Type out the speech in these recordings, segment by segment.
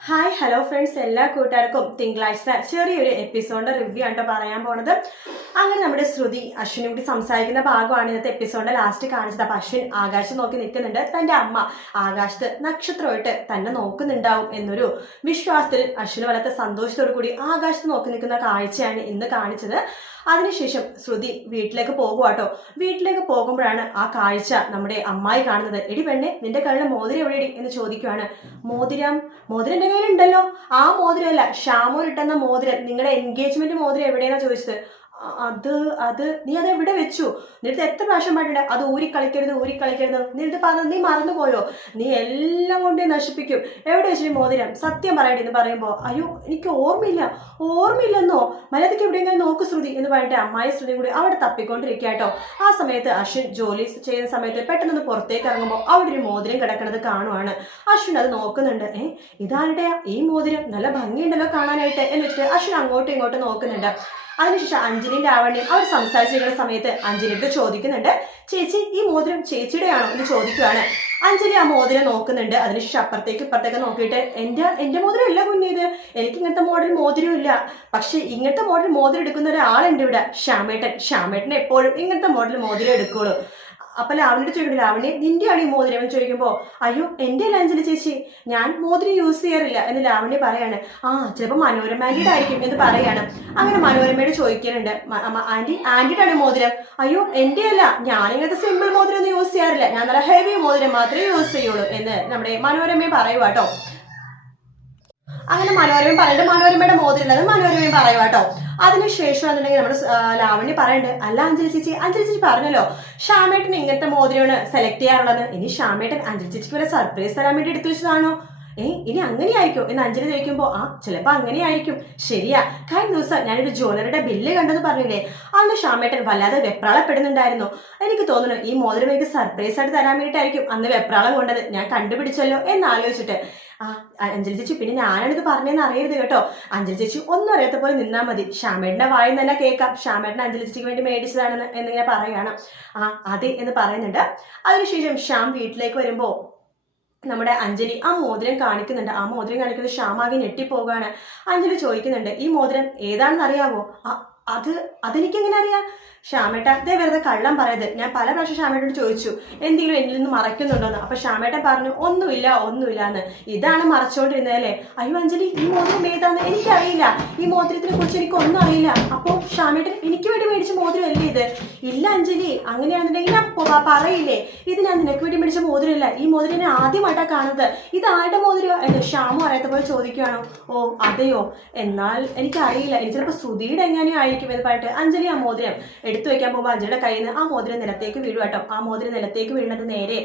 Hi hello friends എല്ലാ കൂട്ടുകാർക്കും തിങ്കളാഴ്ച ചെറിയൊരു എപ്പിസോഡിന്റെ റിവ്യൂ ആണ് പറയാൻ പോണത്. അങ്ങനെ നമ്മുടെ ശ്രുതി അശ്വിനും കൂടി സംസാരിക്കുന്ന ഭാഗമാണ് ഇന്നത്തെ എപ്പിസോഡിന്റെ ലാസ്റ്റ് കാണിച്ചത്. അപ്പൊ അശ്വിൻ ആകാശം നോക്കി നിൽക്കുന്നുണ്ട്. തന്റെ അമ്മ ആകാശത്ത് നക്ഷത്രമായിട്ട് തന്നെ നോക്കുന്നുണ്ടാവും എന്നൊരു വിശ്വാസത്തിൽ അശ്വിന് വളരെ സന്തോഷത്തോടു കൂടി ആകാശത്ത് നോക്കി നിൽക്കുന്ന കാഴ്ചയാണ് ഇന്ന് കാണിച്ചത്. അതിനുശേഷം ശ്രുതി വീട്ടിലേക്ക് പോകുവാട്ടോ. വീട്ടിലേക്ക് പോകുമ്പോഴാണ് ആ കാഴ്ച നമ്മുടെ അമ്മായി കാണുന്നത്. എടി പെണ്ണെ നിന്റെ കയ്യിലെ മോതിരം എവിടെയടി എന്ന് ചോദിക്കുവാണ്. മോതിരം? മോതിരം എന്റെ കയ്യിലുണ്ടല്ലോ. ആ മോതിരമല്ല ഷാമോൻ ഇട്ടെന്ന മോതിരം. നിങ്ങളുടെ എൻഗേജ്മെന്റ് മോതിരം എവിടെയാണെന്നാ ചോദിച്ചത്? അത് അത്. നീ അത് എവിടെ വെച്ചു? നിന്റെ എത്ര പ്രാവശ്യം പറഞ്ഞിട്ട് അത് ഊരി കളിക്കരുത് ഊരി കളിക്കരുത്. നിന്റെ പറഞ്ഞത് നീ മറന്നുപോയോ? നീ എല്ലാം കൊണ്ട് നശിപ്പിക്കും. എവിടെ വെച്ചു മോതിരം? സത്യം പറയട്ടെ എന്ന് പറയുമ്പോൾ അയ്യോ എനിക്ക് ഓർമ്മയില്ല. ഓർമ്മയില്ലെന്നോ? മര്യാദയ്ക്ക് എവിടെയെങ്കിലും നോക്ക് ശ്രുതി എന്ന് പറഞ്ഞിട്ട് അമ്മായി ശ്രുതി കൂടി അവിടെ തപ്പിക്കൊണ്ടിരിക്കുക ആ സമയത്ത് അശ്വിൻ ജോലി ചെയ്യുന്ന സമയത്ത് പെട്ടെന്ന് പുറത്തേക്ക് ഇറങ്ങുമ്പോൾ അവിടെ ഒരു മോതിരം കിടക്കുന്നത് കാണുവാണ്. അശ്വിൻ അത് നോക്കുന്നുണ്ട്. ഏ ഇതാരുടെ ഈ മോതിരം? നല്ല ഭംഗിയുണ്ടല്ലോ കാണാനായിട്ട് എന്ന് വെച്ചിട്ട് അശ്വിൻ അങ്ങോട്ടും ഇങ്ങോട്ടും നോക്കുന്നുണ്ട്. അതിനുശേഷം അഞ്ജലിയും ലാവണ്യം അവർ സംസാരിച്ചിരിക്കുന്ന സമയത്ത് അഞ്ജലിയുടെ ചോദിക്കുന്നുണ്ട്? ചേച്ചി ഈ മോതിരം ചേച്ചിയുടെയാണോ എന്ന് ചോദിക്കുകയാണ് അഞ്ജലി ആ മോതിരം നോക്കുന്നുണ്ട്. അതിനുശേഷം അപ്പുറത്തേക്ക് ഇപ്പുറത്തേക്ക് നോക്കിയിട്ട് എന്റെ എന്റെ മോതിരം ഇല്ല കുഞ്ഞിത് എനിക്ക് ഇങ്ങനത്തെ മോഡൽ മോതിരം ഇല്ല. പക്ഷെ ഇങ്ങനത്തെ മോഡൽ മോതിരം എടുക്കുന്ന ഒരാളുണ്ട് ഇവിടെ. ശ്യാമേട്ടൻ. ശ്യാമേട്ടൻ എപ്പോഴും ഇങ്ങനത്തെ മോഡൽ മോതിരം എടുക്കുള്ളൂ. അപ്പൊ ലാവണിയുടെ ചോദിക്കട്ടെ ലാവണി നിന്റെ ആണ് ഈ മോതിരം? എന്ന് ചോദിക്കുമ്പോ അയ്യോ എന്റെ അല്ല ചേച്ചി. ഞാൻ മോതിരം യൂസ് ചെയ്യാറില്ല. എന്ന് ലാവണി പറയാണ് ആ ചിലപ്പോൾ മനോരമാന്റിയുടെ ആയിരിക്കും എന്ന് പറയാണ്. അങ്ങനെ മനോരമയോട് ചോദിക്കുന്നുണ്ട് ആന്റി ആന്റിയുടെ ആണ് മോതിരം? അയ്യോ എന്റെ അല്ല. ഞാൻ ഇങ്ങനത്തെ സിമ്പിൾ മോതിരം ഒന്നും യൂസ് ചെയ്യാറില്ല. ഞാൻ നല്ല ഹെവി മോതിരം മാത്രമേ യൂസ് ചെയ്യുള്ളൂ എന്ന് നമ്മുടെ മനോരമയെ പറയുവാട്ടോ അങ്ങനെ മനോരമയും പറഞ്ഞിട്ട് മനോരമയുടെ മോതിരം അത് മനോരമയും പറയുക കേട്ടോ. അതിനുശേഷം എന്നുണ്ടെങ്കിൽ നമ്മുടെ ലാവണ്യ പറയുന്നുണ്ട് അല്ല അഞ്ജലി ചേച്ചി അഞ്ജലി ചേച്ചി പറഞ്ഞല്ലോ ഷാമേട്ടൻ ഇങ്ങനത്തെ മോതിരമാണ് സെലക്ട് ചെയ്യാറുള്ളത്. ഇനി ഷാമേട്ടൻ അഞ്ജലി ചേച്ചിക്ക് വരെ സർപ്രൈസ് തരാൻ വേണ്ടി എടുത്തു വെച്ചതാണോ? ഏ ഇനി അങ്ങനെയായിരിക്കും. എന്ന് അഞ്ജലി ചോദിക്കുമ്പോൾ ആ ചിലപ്പോൾ അങ്ങനെയായിരിക്കും. ശരിയാ കഴിഞ്ഞ ദിവസം ഞാനൊരു ജ്വല്ലറിയുടെ ബില്ല് കണ്ടെന്ന് പറഞ്ഞില്ലേ അന്ന് ഷാമേട്ടൻ വല്ലാതെ വെപ്രാളപ്പെടുന്നുണ്ടായിരുന്നു. എനിക്ക് തോന്നുന്നു ഈ മോതിരം എനിക്ക് സർപ്രൈസ് ആയിട്ട് തരാൻ വേണ്ടിയിട്ടായിരിക്കും അന്ന് വെപ്രാളം കൊണ്ടത്. ഞാൻ കണ്ടുപിടിച്ചല്ലോ എന്ന് ആലോചിച്ചിട്ട് ആ അഞ്ജലി ചേച്ചി പിന്നെ ഞാനാണിത് പറഞ്ഞതെന്ന് അറിയരുത് കേട്ടോ. അഞ്ജലി ചേച്ചി ഒന്നും അറിയാത്ത പോലെ നിന്നാൽ മതി. ശ്യാമേട്ടന്റെ വായിൽ തന്നെ കേൾക്കാം. ശ്യാമേട്ടൻ അഞ്ജലി ചേച്ചിക്ക് വേണ്ടി മേടിച്ചതാണെന്ന് എന്നിങ്ങനെ പറയുകയാണ്. ആ അതെ എന്ന് പറയുന്നുണ്ട്. അതിനുശേഷം ശ്യാം വീട്ടിലേക്ക് വരുമ്പോൾ നമ്മുടെ അഞ്ജലി ആ മോതിരം കാണിക്കുന്നുണ്ട്. ആ മോതിരം കാണിക്കുന്നത് ശ്യാമാകെ ഞെട്ടിപ്പോവുകയാണ്. അഞ്ജലി ചോദിക്കുന്നുണ്ട് ഈ മോതിരം ഏതാണെന്ന് അറിയാവോ? "ആ, അത് അതെനിക്കെങ്ങനെ അറിയാം? ശ്യാമേട്ട അതേ വെറുതെ കള്ളം പറയത് ഞാൻ പല പ്രാവശ്യം ശ്യാമേട്ടോട് ചോദിച്ചു എന്തെങ്കിലും എന്നിൽ നിന്ന് മറയ്ക്കുന്നുണ്ടോന്ന്? അപ്പൊ ശ്യാമേട്ടൻ പറഞ്ഞു ഒന്നുമില്ല ഒന്നുമില്ല എന്ന് ഇതാണ് മറച്ചുകൊണ്ടിരുന്നതല്ലേ? അയ്യോ അഞ്ജലി ഈ മോതിരം ഏതാന്ന് എനിക്കറിയില്ല. ഈ മോതിരത്തിനെ കുറിച്ച് എനിക്ക് ഒന്നും അറിയില്ല. അപ്പോ ശ്യാമേട്ടൻ എനിക്ക് വേണ്ടി മേടിച്ച മോതിരം അല്ലേ ഇത്? ഇല്ല അഞ്ജലി അങ്ങനെയാണെന്നുണ്ടെങ്കിൽ പറയില്ലേ? ഇത് ഞാൻ നിനക്ക് വേണ്ടി മേടിച്ച മോതിരമില്ല. ഈ മോതിരം ഞാൻ ആദ്യമായിട്ടാണ് കാണുന്നത്. ഇത് ആരുടെ മോതിരം എന്ന് ശ്യാമു അറിയാത്ത പോലെ ചോദിക്കുകയാണോ ഓ അതെയോ? എന്നാൽ എനിക്കറിയില്ല. എനിക്ക് ചിലപ്പോൾ ശ്രുതിയുടെ എങ്ങനെയോ ആയിരിക്കും എന്ന് പറഞ്ഞിട്ട് അഞ്ജലി ആ മോതിരം എടുത്തു വെക്കാൻ പോകുമ്പോൾ അഞ്ജലിയുടെ കയ്യിൽ നിന്ന് ആ മോതിരം നിലത്തേക്ക് വീഴും കേട്ടോ ആ മോതിരം നിലത്തേക്ക് വീഴുന്നത് നേരെ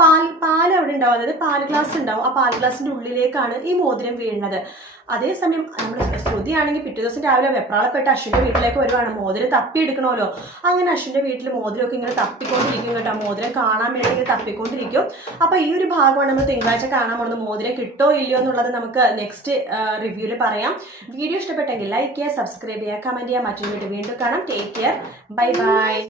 പാൽ പാൽ അവിടെ ഉണ്ടാവും. അതായത് പാൽ ഗ്ലാസ് ഉണ്ടാവും. ആ പാൽ ഗ്ലാസിന്റെ ഉള്ളിലേക്കാണ് ഈ മോതിരം വീഴുന്നത്. അതേസമയം നമ്മുടെ ശ്രുതി ആണെങ്കിൽ പിറ്റേ ദിവസം രാവിലെ വെപ്രാളപ്പെട്ട് അശ്വിന്റെ വീട്ടിലേക്ക് വരുവാണ്. മോതിരം തപ്പി എടുക്കണമല്ലോ അങ്ങനെ അശ്വിന്റെ വീട്ടിൽ മോതിരമൊക്കെ ഇങ്ങനെ തപ്പിക്കൊണ്ടിരിക്കും കേട്ടോ. മോതിരം കാണാൻ വേണ്ടി ഇങ്ങനെ തപ്പിക്കൊണ്ടിരിക്കും. അപ്പൊ ഈ ഒരു ഭാഗമാണ് നമ്മൾ തിങ്കളാഴ്ച കാണാൻ പോകുന്നത്. മോതിരം കിട്ടോ ഇല്ലയോ എന്നുള്ളത് നമുക്ക് നെക്സ്റ്റ് റിവ്യൂവിൽ പറയാം. വീഡിയോ ഇഷ്ടപ്പെട്ടെങ്കിൽ ലൈക്ക് ചെയ്യുക സബ്സ്ക്രൈബ് ചെയ്യുക കമന്റ് ചെയ്യുക. മറ്റൊരു വീഡിയോ വീണ്ടും കാണാം. Take care bye bye